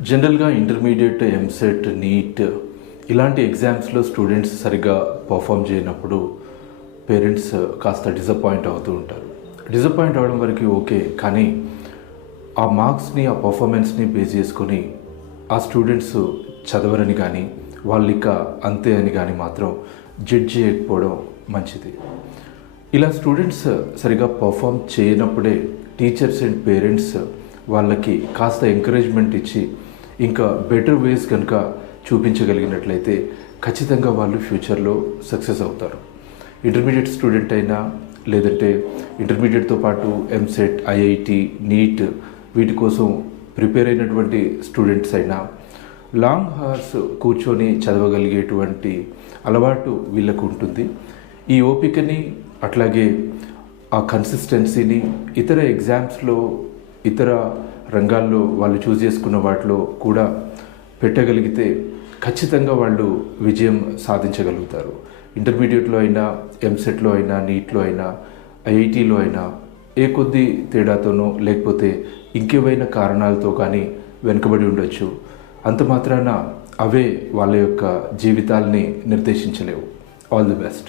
జనరల్గా intermediate, EAMCET, neat ఇలాంటి ఎగ్జామ్స్లో స్టూడెంట్స్ సరిగ్గా పర్ఫామ్ చేయనప్పుడు పేరెంట్స్ కాస్త డిసప్పాయింట్ అవుతూ ఉంటారు. డిసప్పాయింట్ అవ్వడం వరకు ఓకే, కానీ ఆ మార్క్స్ని, ఆ పర్ఫార్మెన్స్ని బేస్ చేసుకొని ఆ స్టూడెంట్స్ చదవరని కానీ, వాళ్ళు ఇక అంతే అని కానీ మాత్రం జడ్జ్ చేయకపోవడం మంచిది. ఇలా స్టూడెంట్స్ సరిగా పర్ఫామ్ చేయనప్పుడే టీచర్స్ అండ్ పేరెంట్స్ వాళ్ళకి కాస్త ఎంకరేజ్మెంట్ ఇచ్చి ఇంకా బెటర్ వేస్ కనుక చూపించగలిగినట్లయితే ఖచ్చితంగా వాళ్ళు ఫ్యూచర్లో సక్సెస్ అవుతారు. ఇంటర్మీడియట్ స్టూడెంట్ అయినా, లేదంటే ఇంటర్మీడియట్తో పాటు ఎంసెట్, ఐఐటి, నీట్ వీటి కోసం ప్రిపేర్ అయినటువంటి స్టూడెంట్స్ అయినా లాంగ్ హార్స్ కూర్చొని చదవగలిగేటువంటి అలవాటు వీళ్ళకు ఉంటుంది. ఈ ఓపికని, అట్లాగే ఆ కన్సిస్టెన్సీని ఇతర ఎగ్జామ్స్లో, ఇతర రంగాల్లో వాళ్ళు చూస్ చేసుకున్న వాటిలో కూడా పెట్టగలిగితే ఖచ్చితంగా వాళ్ళు విజయం సాధించగలుగుతారు. ఇంటర్మీడియట్లో అయినా, ఎంసెట్లో అయినా, నీట్లో అయినా, ఐఐటీలో అయినా ఏ కొద్ది తేడాతోనో లేకపోతే ఇంకేవైనా కారణాలతో కానీ వెనుకబడి ఉండొచ్చు. అంత మాత్రాన అవే వాళ్ళ యొక్క జీవితాల్ని నిర్దేశించలేవు. All the best.